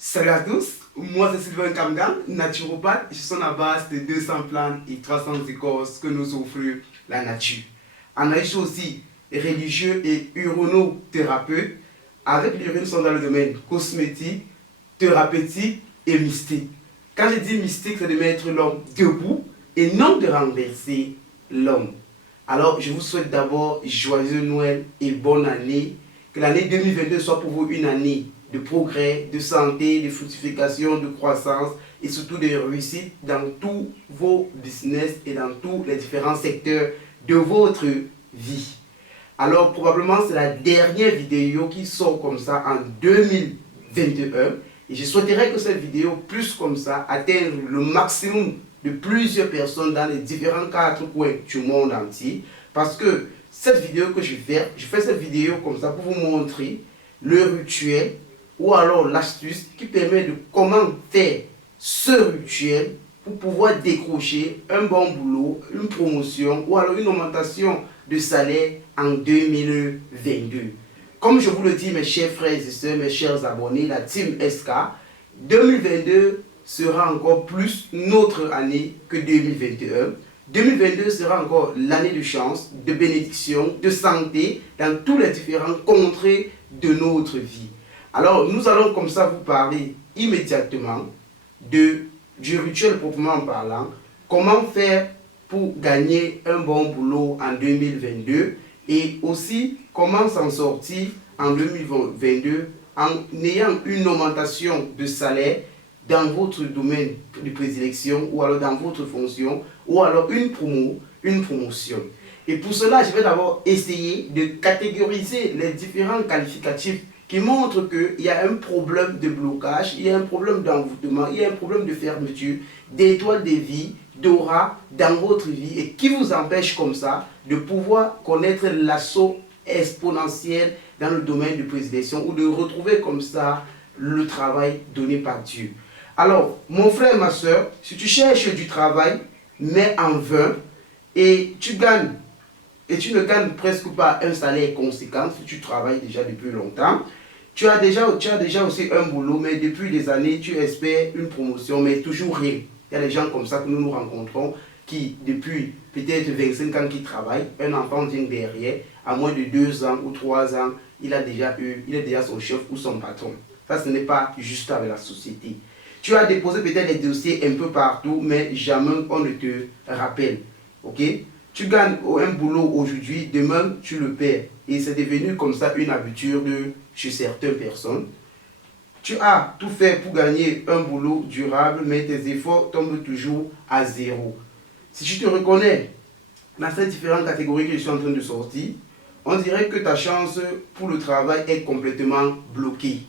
Salut à tous, moi c'est Sylvain Kamgan, naturopathe. Je suis à base de 200 plantes et 300 écorces que nous offre la nature. En je aussi religieux et uronothérapeute. Avec les sont dans le domaine cosmétique, thérapeutique et mystique. Quand je dis mystique, c'est de mettre l'homme debout et non de renverser l'homme. Alors, je vous souhaite d'abord joyeux Noël et bonne année. Que l'année 2022 soit pour vous une année de progrès, de santé, de fructification, de croissance et surtout de réussite dans tous vos business et dans tous les différents secteurs de votre vie. Alors, probablement, c'est la dernière vidéo qui sort comme ça en 2021. Et je souhaiterais que cette vidéo, plus comme ça, atteigne le maximum de plusieurs personnes dans les différents quatre coins du monde entier. Parce que cette vidéo que je fais cette vidéo comme ça pour vous montrer le rituel ou alors l'astuce qui permet de comment faire ce rituel pour pouvoir décrocher un bon boulot, une promotion ou alors une augmentation de salaire en 2022. Comme je vous le dis, mes chers frères et sœurs, mes chers abonnés, la Team SK, 2022 sera encore plus notre année que 2021. 2022 sera encore l'année de chance, de bénédiction, de santé dans tous les différents contrées de notre vie. Alors, nous allons comme ça vous parler immédiatement du rituel proprement parlant, comment faire pour gagner un bon boulot en 2022 et aussi comment s'en sortir en 2022 en ayant une augmentation de salaire dans votre domaine de prédilection ou alors dans votre fonction ou alors une promotion. Et pour cela, je vais d'abord essayer de catégoriser les différents qualificatifs qui montrent qu'il y a un problème de blocage, il y a un problème d'envoûtement, il y a un problème de fermeture, d'étoiles de vie, d'aura dans votre vie et qui vous empêche comme ça de pouvoir connaître l'assaut exponentiel dans le domaine de prédilection ou de retrouver comme ça le travail donné par Dieu. Alors, mon frère, ma soeur, si tu cherches du travail, mais en vain, et tu gagnes, et tu ne gagnes presque pas un salaire conséquent si tu travailles déjà depuis longtemps, tu as déjà aussi un boulot, mais depuis des années, tu espères une promotion, mais toujours rien. Il y a des gens comme ça que nous nous rencontrons qui, depuis peut-être 25 ans qui travaillent, un enfant vient derrière, à moins de 2 ans ou 3 ans, il a déjà son chef ou son patron. Ça, ce n'est pas juste avec la société. Tu as déposé peut-être les dossiers un peu partout, mais jamais on ne te rappelle. Ok? Tu gagnes un boulot aujourd'hui, demain tu le perds. Et c'est devenu comme ça une habitude chez certaines personnes. Tu as tout fait pour gagner un boulot durable, mais tes efforts tombent toujours à zéro. Si tu te reconnais dans ces différentes catégories que je suis en train de sortir, on dirait que ta chance pour le travail est complètement bloquée.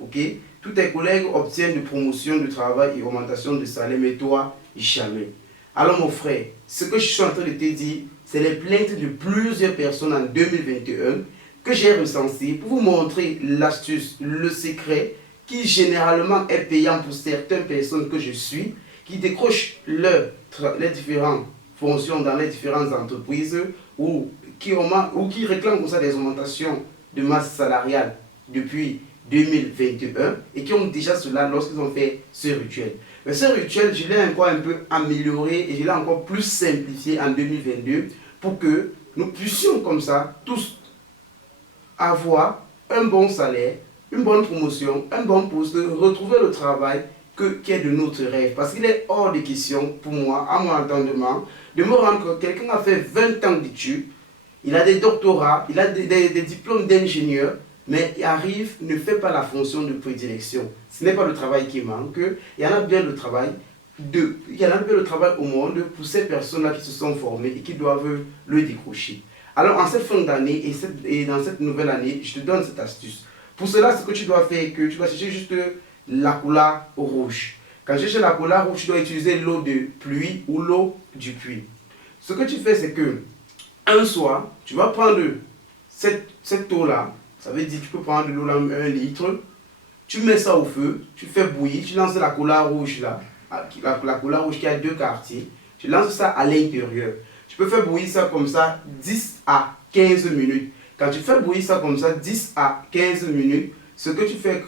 Ok? Tous tes collègues obtiennent de promotion de travail et augmentation de salaire, mais toi, jamais. Alors mon frère, ce que je suis en train de te dire, c'est les plaintes de plusieurs personnes en 2021 que j'ai recensées pour vous montrer l'astuce, le secret, qui généralement est payant pour certaines personnes que je suis, qui décrochent les différentes fonctions dans les différentes entreprises ou qui réclament comme ça des augmentations de masse salariale depuis 2021 et qui ont déjà cela lorsqu'ils ont fait ce rituel. Mais ce rituel, je l'ai encore un peu amélioré et je l'ai encore plus simplifié en 2022 pour que nous puissions comme ça tous avoir un bon salaire, une bonne promotion, un bon poste, retrouver le travail qui est de notre rêve. Parce qu'il est hors de question pour moi, à mon entendement, de me rendre compte que quelqu'un a fait 20 ans d'études, il a des doctorats, il a des diplômes d'ingénieur, mais il arrive, ne fait pas la fonction de prédilection. Ce n'est pas le travail qui manque. Il y en a bien le travail au monde pour ces personnes-là qui se sont formées et qui doivent le décrocher. Alors, en cette fin d'année et dans cette nouvelle année, je te donne cette astuce. Pour cela, ce que tu dois faire, que tu dois chercher juste la couleur rouge. Quand tu cherches la couleur rouge, tu dois utiliser l'eau de pluie ou l'eau du puits. Ce que tu fais, c'est que un soir, tu vas prendre cette eau-là. Ça veut dire que tu peux prendre de l'eau là, 1 litre, tu mets ça au feu, tu fais bouillir, tu lances la couleur rouge là, la couleur rouge qui a 2 quartiers, tu lances ça à l'intérieur. Tu peux faire bouillir ça comme ça 10 à 15 minutes. Quand tu fais bouillir ça comme ça 10 à 15 minutes, ce que tu fais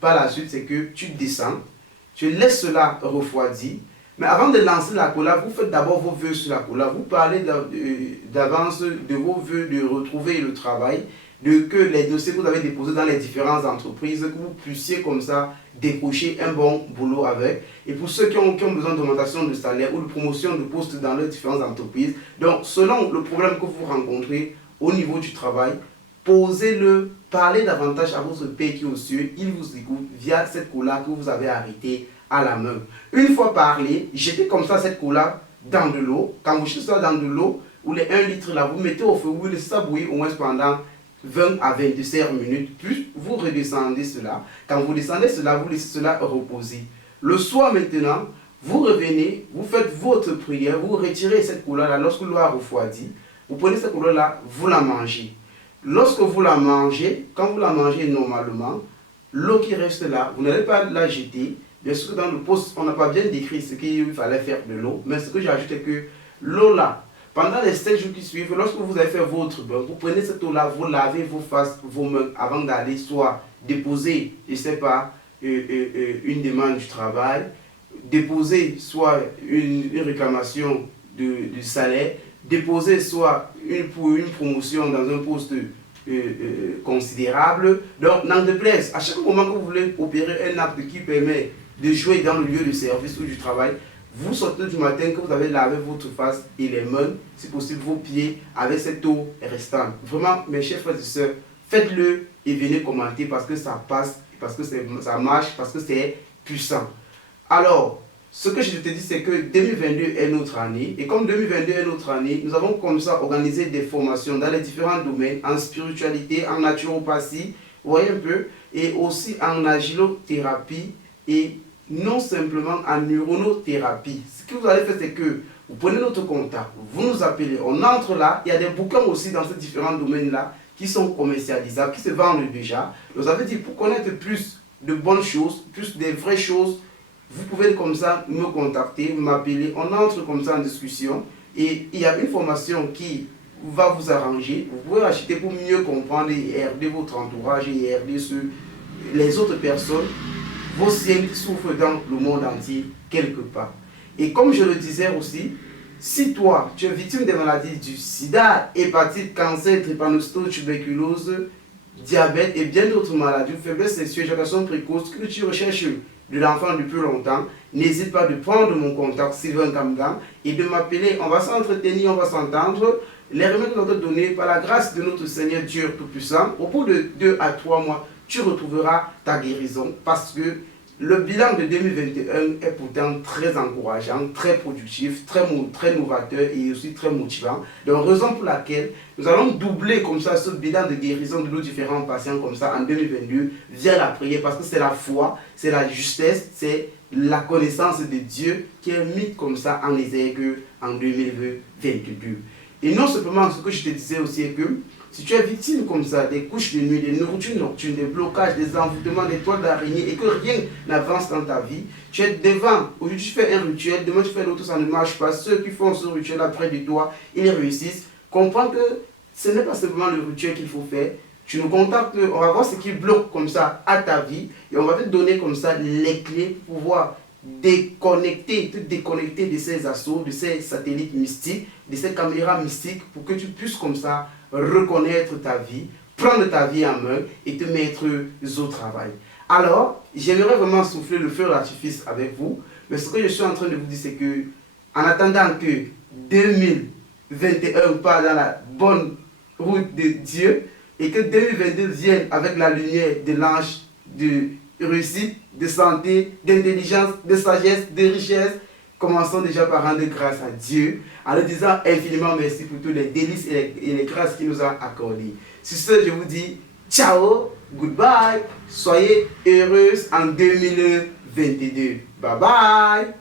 par la suite, c'est que tu descends, tu laisses cela refroidir. Mais avant de lancer la cola, vous faites d'abord vos vœux sur la cola. Vous parlez d'avance de vos vœux de retrouver le travail, de que les dossiers que vous avez déposés dans les différentes entreprises, que vous puissiez comme ça décrocher un bon boulot avec. Et pour ceux qui ont besoin d'augmentation de salaire ou de promotion de poste dans les différentes entreprises, donc selon le problème que vous rencontrez au niveau du travail, posez-le, parlez davantage à votre père qui est aux cieux, il vous écoute via cette cola que vous avez arrêtée à la main. Une fois parlé, jetez comme ça cette cola dans de l'eau. Quand vous jetez ça dans de l'eau, ou les 1 litre là, vous mettez au feu, vous laissez ça bouillir au moins pendant 20 à 25 minutes, puis vous redescendez cela. Quand vous descendez cela, vous laissez cela reposer. Le soir maintenant, vous revenez, vous faites votre prière, vous retirez cette couleur là lorsque l'eau a refroidi. Vous prenez cette couleur là, vous la mangez. Lorsque vous la mangez, quand vous la mangez normalement, l'eau qui reste là, vous n'allez pas la jeter. Bien sûr, dans le post, on n'a pas bien décrit ce qu'il fallait faire de l'eau, mais ce que j'ai ajouté que l'eau là, pendant les 7 jours qui suivent, lorsque vous avez fait votre bain, vous prenez cette eau-là, vous lavez vos faces, vos mains avant d'aller soit déposer, je ne sais pas, une demande du travail, déposer soit une réclamation de salaire, déposer soit pour une promotion dans un poste considérable. Donc, n'en déplaise, à chaque moment que vous voulez opérer un acte qui permet de jouer dans le lieu de service ou du travail, vous sortez du matin que vous avez lavé votre face et les mains, si possible vos pieds, avec cette eau restante. Vraiment, mes chers frères et sœurs, faites-le et venez commenter parce que ça passe, parce que ça marche, parce que c'est puissant. Alors, ce que je te dis, c'est que 2022 est notre année. Et comme 2022 est notre année, nous avons comme ça organisé des formations dans les différents domaines, en spiritualité, en naturopathie, vous voyez un peu, et aussi en agilothérapie et non simplement en neuronothérapie. Ce que vous allez faire, c'est que vous prenez notre contact, vous nous appelez, on entre là, il y a des bouquins aussi dans ces différents domaines-là qui sont commercialisables, qui se vendent déjà. Vous avez dit, pour connaître plus de bonnes choses, plus des vraies choses, vous pouvez comme ça me contacter, m'appeler, on entre comme ça en discussion et il y a une formation qui va vous arranger. Vous pouvez acheter pour mieux comprendre et aider votre entourage et aider les autres personnes, vos siens qui souffrent dans le monde entier quelque part. Et comme je le disais aussi, si toi, tu es victime des maladies du sida, hépatite, cancer, drépanocytose, tuberculose, diabète et bien d'autres maladies, faiblesse sexuelle, éjaculation précoce, que tu recherches de l'enfant depuis longtemps, n'hésite pas de prendre mon contact Sylvain Kamgang et de m'appeler. On va s'entretenir, on va s'entendre. Les remèdes sont donnés par la grâce de notre Seigneur Dieu Tout-Puissant. Au bout de 2 à 3 mois, tu retrouveras ta guérison parce que le bilan de 2021 est pourtant très encourageant, très productif, très novateur et aussi très motivant. Donc, raison pour laquelle nous allons doubler comme ça ce bilan de guérison de nos différents patients comme ça en 2022 via la prière parce que c'est la foi, c'est la justesse, c'est la connaissance de Dieu qui est mise comme ça en exergue en 2022. Et non simplement ce que je te disais aussi est que si tu es victime comme ça, des couches de nuit, des nourritures nocturnes, des blocages, des envoûtements, des toiles d'araignée et que rien n'avance dans ta vie, tu es devant, aujourd'hui tu fais un rituel, demain tu fais l'autre, ça ne marche pas. Ceux qui font ce rituel après de toi, ils réussissent. Comprends que ce n'est pas simplement le rituel qu'il faut faire. Tu nous contactes, on va voir ce qui bloque comme ça à ta vie et on va te donner comme ça les clés pour pouvoir te déconnecter de ces assauts, de ces satellites mystiques, de ces caméras mystiques pour que tu puisses comme ça reconnaître ta vie, prendre ta vie en main et te mettre au travail. Alors, j'aimerais vraiment souffler le feu d'artifice avec vous, mais ce que je suis en train de vous dire, c'est que en attendant que 2021 part dans la bonne route de Dieu et que 2022 vienne avec la lumière de l'ange de réussite, de santé, d'intelligence, de sagesse, de richesse, commençons déjà par rendre grâce à Dieu, en lui disant infiniment merci pour tous les délices et les grâces qu'il nous a accordées. Sur ce, je vous dis ciao, goodbye, soyez heureuses en 2022. Bye bye.